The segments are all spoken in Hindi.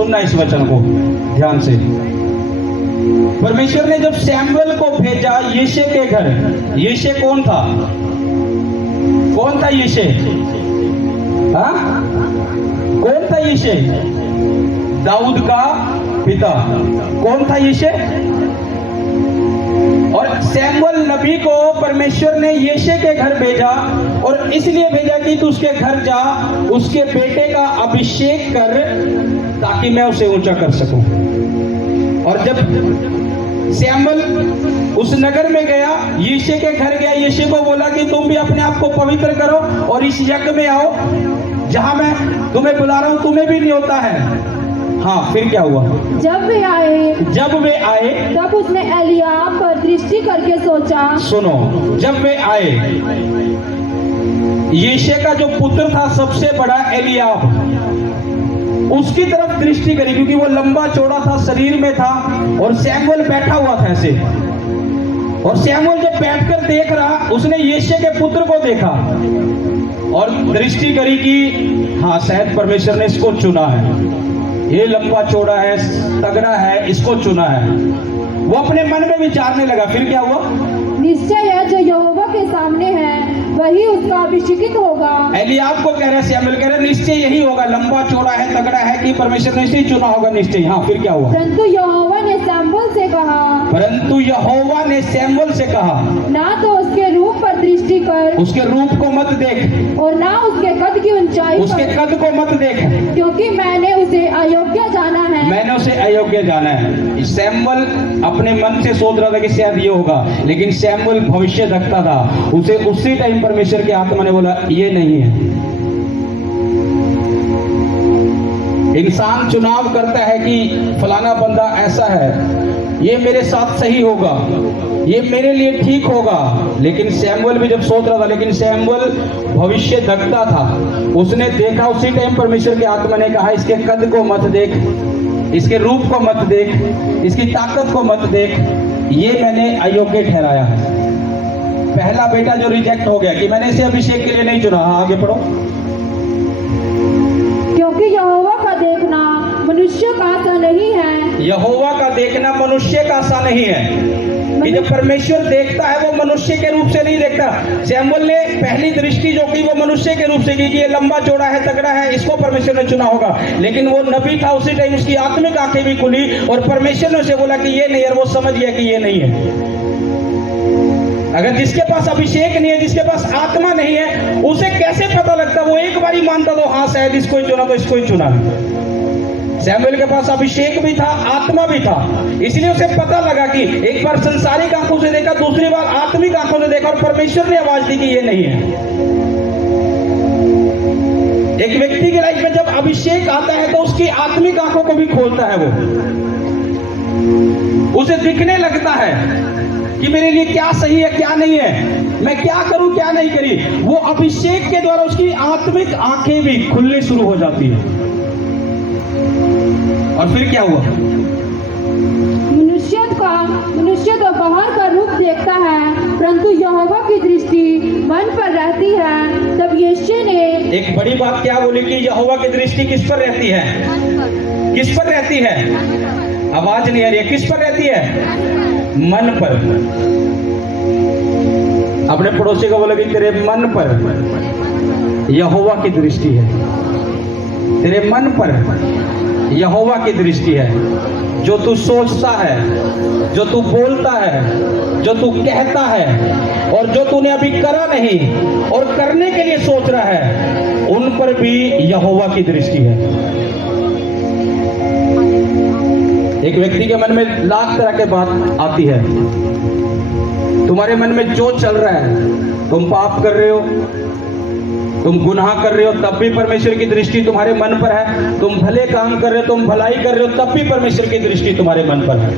सुनना इस वचन को ध्यान से। परमेश्वर ने जब सैमुअल को भेजा यिशै के घर, यिशै कौन था? कौन था यिशै? हाँ, कौन था यिशै? दाऊद का पिता। कौन था यिशै? और सैमुअल नबी को परमेश्वर ने यिशै के घर भेजा, और इसलिए भेजा कि तू उसके घर जा, उसके बेटे का अभिषेक कर, ताकि मैं उसे ऊंचा कर सकूं। और जब सैमुअल उस नगर में गया, यिशै के घर गया, यिशै को बोला कि तुम भी अपने आप को पवित्र करो और इस यज्ञ में आओ, जहां मैं तुम्हें बुला रहा हूं तुम्हें भी नहीं होता है। हाँ, फिर क्या हुआ? जब वे आए तब उसने एलियाब पर दृष्टि करके सोचा। सुनो, जब वे आए, यिशै का जो पुत्र था सबसे बड़ा एलियाब, उसकी तरफ दृष्टि करी, क्योंकि वो लंबा चौड़ा था, शरीर में था, और सैमुअल बैठा हुआ था ऐसे। और सैमुअल जब बैठकर देख रहा, उसने यिशै के पुत्र को देखा और दृष्टि करी कि हाँ, शायद परमेश्वर ने इसको चुना है, ये लंबा चौड़ा है, तगड़ा है, इसको चुना है। वो अपने मन में विचारने लगा। फिर क्या हुआ? निश्चय है जो यहोवा के सामने है वही उसका अभिषेकित होगा। एलियाब को कह रहे, सैमुअल कह रहे, निश्चय यही होगा, लंबा चौड़ा है, तगड़ा है, कि परमेश्वर ने इसे चुना होगा निश्चय। हाँ, फिर क्या हुआ? परंतु यहोवा ने सैमुअल से कहा, ना तो उसके रूप पर दृष्टि कर, उसके रूप को मत देख, और ना उसके कद की ऊंचाई, उसके कद को मत देख, क्योंकि मैंने उसे अयोग्य जाना है। सैमुअल अपने मन से सोच रहा था कि शायद ये होगा, लेकिन सैमुअल भविष्य रखता था। उसे उसी टाइम परमेश्वर की आत्मा ने बोला, ये नहीं है। इंसान चुनाव करता है कि फलाना बंदा ऐसा है, ये मेरे साथ सही होगा, ये मेरे लिए ठीक होगा। लेकिन सैमुअल भी जब सोच रहा था, लेकिन सैमुअल भविष्य देखता था। उसने देखा, उसी टाइम परमेश्वर की आत्मा ने कहा, इसके कद को मत देख, इसके रूप को मत देख, इसकी ताकत को मत देख, ये मैंने अयोग्य ठहराया है। पहला बेटा जो रिजेक्ट हो गया कि मैंने इसे अभिषेक के लिए नहीं चुना। हाँ, आगे पढ़ो। क्योंकि यहोवा का देखना मनुष्य का सा नहीं है। यहोवा का देखना मनुष्य का सा नहीं है। कि जब परमेश्वर देखता है वो मनुष्य के रूप से नहीं देखता। सैमुअल ने पहली दृष्टि जो की वो मनुष्य के रूप से की कि ये लंबा चौड़ा है, तगड़ा है, इसको परमेश्वर ने चुना होगा। लेकिन वो नबी था, उसी टाइम उसकी आत्मिक आंखें भी खुली और परमेश्वर ने उसे बोला कि ये नहीं है, और वो समझ गया कि ये नहीं है। अगर जिसके पास अभिषेक नहीं है, जिसके पास आत्मा नहीं है, उसे कैसे पता लगता? वो एक बार ही मानता तो हाँ, शायद इसको ही चुना, तो इसको ही चुना। सैमुअल के पास अभिषेक भी था, आत्मा भी था, इसलिए उसे पता लगा कि एक बार संसारिक आंखों से देखा, दूसरी बार आत्मिक आंखों से देखा, और परमेश्वर ने आवाज दी कि ये नहीं है। एक व्यक्ति की लाइफ में जब अभिषेक आता है तो उसकी आत्मिक आंखों को भी खोलता है। वो उसे दिखने लगता है कि मेरे लिए क्या सही है, क्या नहीं है, मैं क्या करूं, क्या नहीं करी। वो अभिषेक के द्वारा उसकी आत्मिक आंखें भी खुलनी शुरू हो जाती है। और फिर क्या हुआ? मनुष्य तो बाहर का रूप देखता है, परंतु यहोवा की दृष्टि मन पर रहती है। तब यिशै ने एक बड़ी बात क्या बोली कि यहोवा की दृष्टि किस पर रहती है? किस पर रहती है? आवाज नहीं आ रही है। किस पर रहती है? मन पर। अपने पड़ोसी को बोला कि तेरे मन पर यहोवा की दृष्टि है, तेरे मन पर यहोवा की दृष्टि है। जो तू सोचता है, जो तू बोलता है, जो तू कहता है, और जो तूने अभी करा नहीं और करने के लिए सोच रहा है, उन पर भी यहोवा की दृष्टि है। एक व्यक्ति के मन में लाख तरह के बात आती है। तुम्हारे मन में जो चल रहा है, तुम पाप कर रहे हो, तुम गुनाह कर रहे हो, तब भी परमेश्वर की दृष्टि तुम्हारे मन पर है। तुम भले काम कर रहे हो, तुम भलाई कर रहे हो, तब भी परमेश्वर की दृष्टि तुम्हारे मन पर है।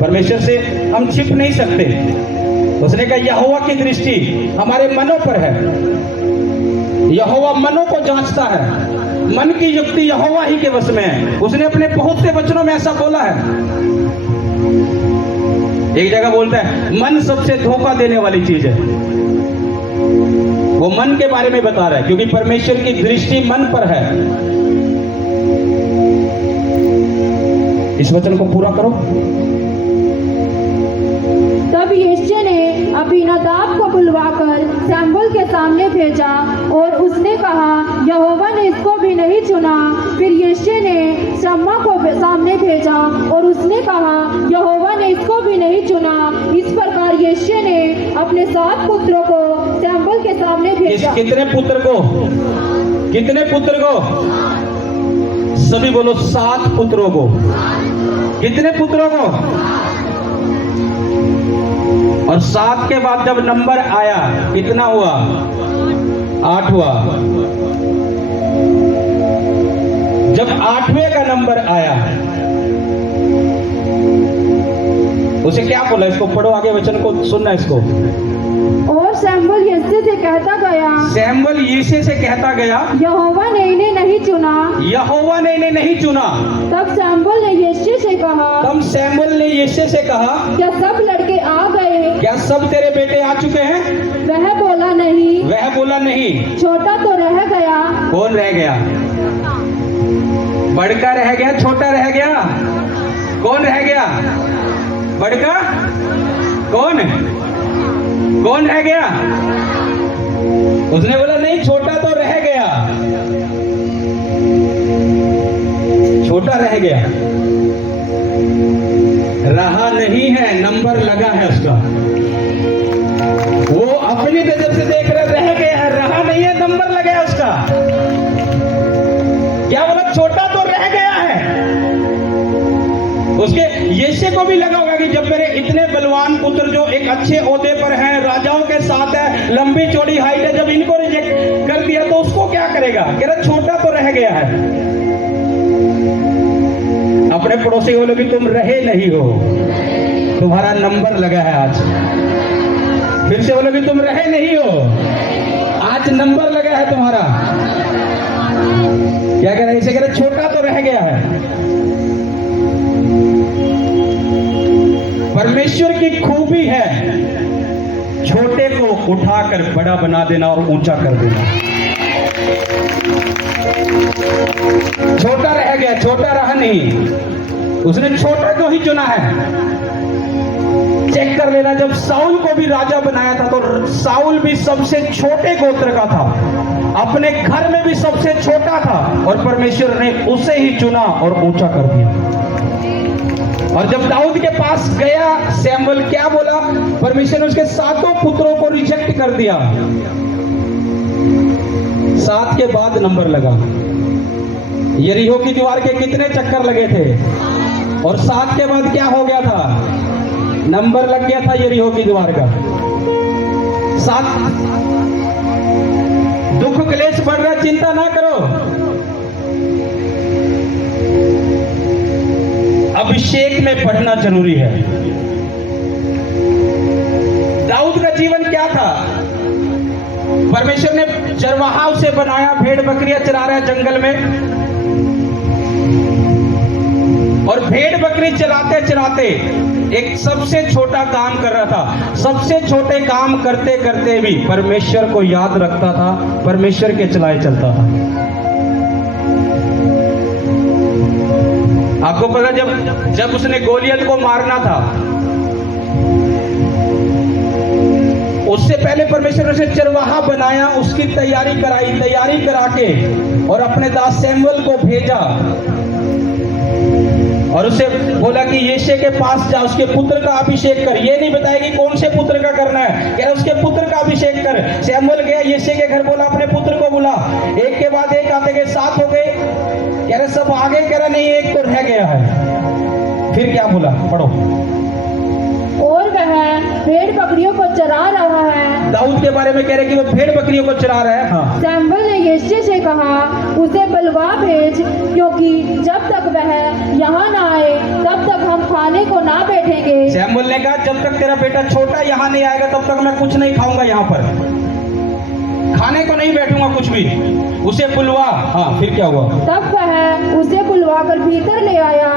परमेश्वर से हम छिप नहीं सकते। उसने कहा यहोवा की दृष्टि हमारे मनों पर है। यहोवा मनों को जांचता है। मन की युक्ति यहोवा ही के वश में है। उसने अपने बहुत से वचनों में ऐसा बोला है। एक जगह बोलता है मन सबसे धोखा देने वाली चीज है। वो मन के बारे में बता रहा है, क्योंकि परमेश्वर की दृष्टि मन पर है। इस वचन को पूरा करो। तब यिशै ने अबीनादाब को बुलवाकर शमूएल के सामने भेजा और उसने कहा, यहोवा ने इसको भी नहीं चुना। फिर यिशै ने शम्मा को सामने भेजा और उसने कहा, यहोवा ने इसको भी नहीं चुना। इस प्रकार यिशै ने अपने 7 पुत्रों को शमूएल के सामने भेजा। कितने पुत्र को? कितने पुत्र को? सभी बोलो 7 पुत्रों को। कितने पुत्रों को? और 7 के बाद जब नंबर आया कितना हुआ? 8 हुआ। जब 8वें का नंबर आया उसे क्या बोला? इसको पढ़ो, आगे वचन को सुनना इसको। और शमूएल यिशै से कहता गया, शमूएल यिशै से कहता गया, यहोवा ने इन्हें नहीं चुना। यहोवा ने इन्हें नहीं चुना। तब शमूएल ने यिशै से कहा, तब शमूएल ने यिशै से कहा, क्या सब लड़के आ गए? क्या सब तेरे बेटे आ चुके हैं? वह बोला, नहीं। वह बोला, नहीं। छोटा तो रह गया। कौन रह गया? बड़का रह गया, छोटा रह गया? कौन रह गया? बड़का? कौन? कौन रह गया? उसने बोला, नहीं, छोटा तो रह गया। छोटा रह गया, रहा नहीं है, नंबर लगा है उसका। वो अपनी नजर से देख रह गया है, रहा नहीं है, नंबर लगा है उसका। क्या बोला? छोटा तो रह गया है। उसके यिशै को भी लगा होगा कि जब मेरे इतने बलवान पुत्र जो एक अच्छे ओहदे पर हैं, राजाओं के साथ है, लंबी चौड़ी हाइट है, जब इनको रिजेक्ट कर दिया तो उसको क्या करेगा? कह रहा छोटा तो रह गया है। अपने पड़ोसी को बोलो कि तुम रहे नहीं हो, तुम्हारा नंबर लगा है आज। फिर से बोलो कि तुम रहे नहीं हो, आज नंबर लगा है तुम्हारा। क्या कह रहा है? इसे कह रहा छोटा तो रह गया है। परमेश्वर की खूबी है छोटे को उठाकर बड़ा बना देना और ऊंचा कर देना। छोटा रह गया, छोटा रहा नहीं, उसने छोटा को ही चुना है। चेक कर लेना, जब साउल को भी राजा बनाया था तो साउल भी सबसे छोटे गोत्र का था, अपने घर में भी सबसे छोटा था, और परमेश्वर ने उसे ही चुना और ऊंचा कर दिया। और जब दाऊद के पास गया शमूएल, क्या बोला? परमेश्वर ने उसके 7 पुत्रों को रिजेक्ट कर दिया। 7 के बाद नंबर लगा। यरीहो की दीवार के कितने चक्कर लगे थे? और 7 के बाद क्या हो गया था? नंबर लग गया था यरीहो की दीवार का। 7 दुख क्लेश बढ़ रहा, चिंता ना करो, अभिषेक में पढ़ना जरूरी है। दाऊद का जीवन क्या था? परमेश्वर ने चरवाहा उसे बनाया, भेड़ बकरियां चरा रहा है जंगल में, और भेड़ बकरी चराते चराते एक सबसे छोटा काम कर रहा था। सबसे छोटे काम करते करते भी परमेश्वर को याद रखता था, परमेश्वर के चलाए चलता था। आपको पता, जब उसने गोलियत को मारना था, उससे पहले परमेश्वर ने उसे चरवाहा बनाया, उसकी तैयारी कराई, तैयारी करा के और अपने दास शमूएल को भेजा और उसे बोला कि यिशै के पास जा, उसके पुत्र का अभिषेक कर। ये नहीं बताया कि कौन से पुत्र का करना है, कह रहा उसके पुत्र का अभिषेक कर। शमूएल गया यिशै के घर, बोला अपने पुत्र को बुला। एक के बाद एक आते गए, 7 हो गए, कह रहे सब आगे, कह रहा नहीं एक तो रह गया है। फिर क्या बोला? पढ़ो। और वह भेड़ बकरियों को चरा रहा है। दाऊद के बारे में कह रहे कि वो भेड़ बकरियों को चरा रहा है। हाँ। शमूएल ने यिशै से कहा, उसे बुलवा भेज, क्योंकि जब तक वह यहाँ ना आए तब तक हम खाने को ना बैठेंगे। शमूएल ने कहा, जब तक तेरा बेटा छोटा यहाँ नहीं आएगा तब तक मैं कुछ नहीं खाऊंगा, यहाँ पर खाने को नहीं बैठूंगा कुछ भी। उसे बुलवा। हाँ, फिर क्या हुआ? तब वह उसे बुलवाकर भीतर ले आया।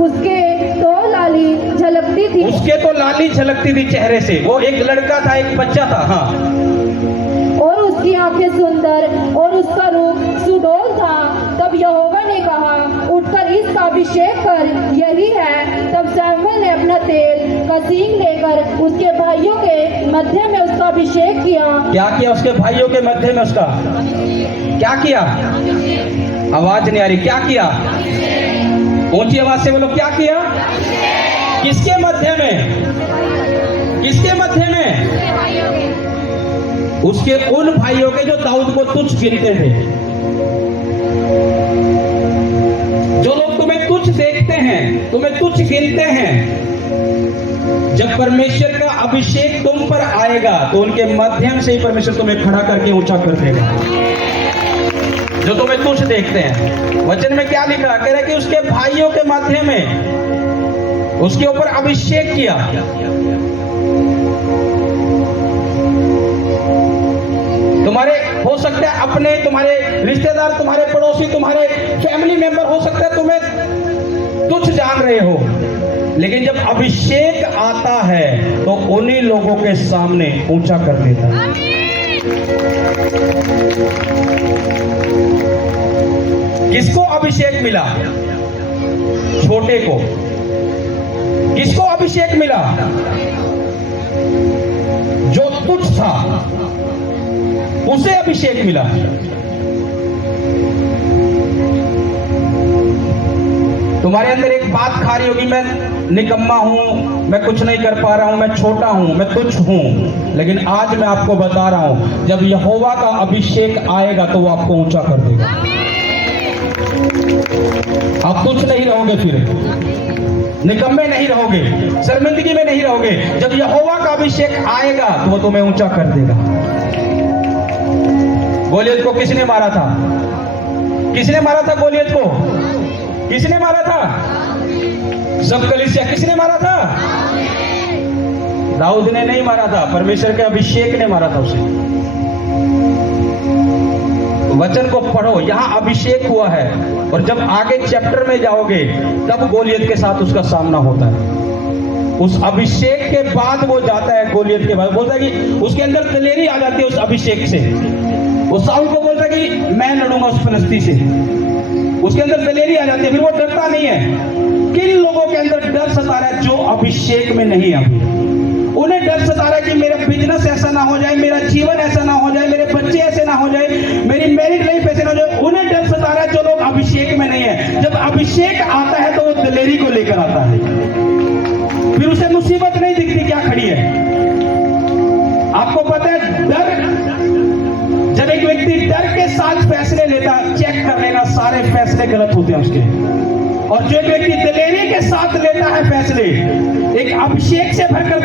उसके तो लाली झलकती थी। उसके तो लाली झलकती थी चेहरे से। वो एक लड़का था, एक बच्चा था। हाँ। और उसकी आंखें सुंदर और उसका रूप सुडौल था। तब यहोवा ने कहा, उठकर इसका अभिषेक कर, यही जरूरी है। तब सैमुअल ने अपना तेल का सींग लेकर उसके भाइयों के मध्य में उसका अभिषेक किया। क्या किया उसके भाइयों के मध्य में उसका? क्या किया? आवाज नहीं आ रही। क्या किया? ऊंची आवाज से बोलो, क्या किया? किसके मध्य में? किसके मध्य में? उसके उन भाइयों के जो दाऊद को तुच्छ गिनते थे। जो लोग तुम्हें तुच्छ देखते हैं, तुम्हें तुच्छ गिनते हैं, जब परमेश्वर का अभिषेक तुम पर आएगा तो उनके माध्यम से ही परमेश्वर तुम्हें खड़ा करके ऊंचा कर देगा। जो तुम्हें तुच्छ देखते हैं, वचन में क्या लिखा? कह रहे कि उसके भाइयों के माध्यम में उसके ऊपर अभिषेक किया। तुम्हारे हो सकता है अपने, तुम्हारे रिश्तेदार, तुम्हारे पड़ोसी, तुम्हारे फैमिली मेंबर हो सकता है तुम्हें तुच्छ जान रहे हो, लेकिन जब अभिषेक आता है तो उन्हीं लोगों के सामने ऊंचा कर देता है। किसको अभिषेक मिला? छोटे को। किसको अभिषेक मिला? जो तुच्छ था उसे अभिषेक मिला। तुम्हारे अंदर एक बात खा रही होगी, मैं निकम्मा हूं, मैं कुछ नहीं कर पा रहा हूं, मैं छोटा हूं, मैं तुच्छ हूं। लेकिन आज मैं आपको बता रहा हूं, जब यहोवा का अभिषेक आएगा तो वो आपको ऊंचा कर देगा। आप तुच्छ नहीं रहोगे, फिर निकम्मे नहीं रहोगे, शर्मिंदगी में नहीं रहोगे। जब यहोवा का अभिषेक आएगा तो वो तुम्हें ऊंचा कर देगा। गोलियत को किसने मारा था? किसने मारा था गोलियत को? किसने मारा था? सब कलीसिया। किसने मारा था? दाऊद ने नहीं मारा था, परमेश्वर के अभिषेक ने मारा था उसे। वचन को पढ़ो, यहां अभिषेक हुआ है, और जब आगे चैप्टर में जाओगे तब गोलियत के साथ उसका सामना होता है। उस अभिषेक के बाद वो जाता है, गोलियत के बाद बोलता है कि उसके अंदर दलेरी आ जाती है उस अभिषेक से। वो साउल को बोलता है कि मैं लड़ूंगा उस फिलिस्ती से। उसके अंदर दलेरी आ जाती है, फिर वो डरता नहीं है। किन लोगों के अंदर डर सता रहा है? जो अभिषेक में नहीं है। उन्हें डर सता रहा है कि मेरा बिजनेस ऐसा ना हो जाए, मेरा जीवन ऐसा ना हो जाए, मेरे बच्चे ऐसे ना हो जाए, मेरी मैरिड लाइफ ऐसे ना हो जाए। उन्हें डर सता रहा है जो लोग अभिषेक में नहीं है। जब अभिषेक आता है तो वो दलेरी को लेकर आता है, फिर उसे मुसीबत नहीं दिखती क्या खड़ी है। आपको पता है, डर, जब एक व्यक्ति डर के साथ फैसले लेता, चेक कर लेना, सारे फैसले गलत होते हैं उसके। और जो एक व्यक्ति दलेरी के साथ लेता है फैसले, एक अभिषेक से भरकर